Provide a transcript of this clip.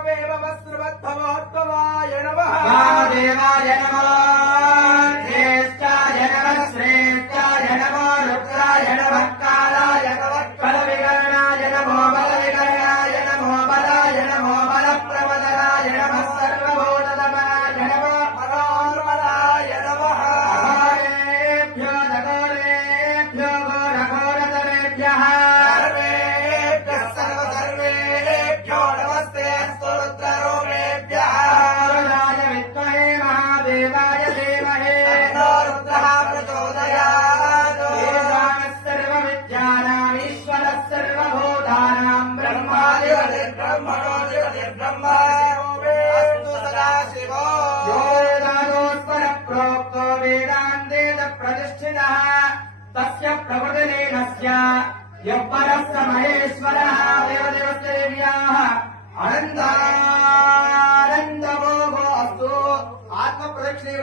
वामदेव वस्त्रवत्तमोत्तमाय नमः वामदेवाय नमः ज्येष्ठाय नमः श्रेष्ठाय नमो रुद्राय नमः कालाय नमः बलविकरणाय नमो बलविकरणाय नमो बलाय नमो बलप्रवदनाय नमः सर्वभूततमाय नमः मनोर्मलाय नमः अघोरेभ्यो नघोरेभ्यो घोरघोरतरेभ्यः सर्वेभ्यः सर्वसर्वेभ्यो नमस्ते अस्तु रुद्ररूपेभ्यः रुद्राय विद्महे महादेवाय धीमहि तन्नो रुद्रः प्रचोदयात् ईशानः सर्वविद्यानाम् ईश्वरः सर्वभूतानां ब्रह्मादिर्ब्रह्मणोऽधिपतिर्ब्रह्मा अस्तु सदाशिवो यो वेदागोत्परप्रोक्तो वेदान्तेन प्रतिष्ठितः तस्य प्रवृतिलीनस्य यः परः स महेश्वरः देवदेवदेव्याः अनन्तानन्दभोगो अस्तु आत्मप्रदक्षिणे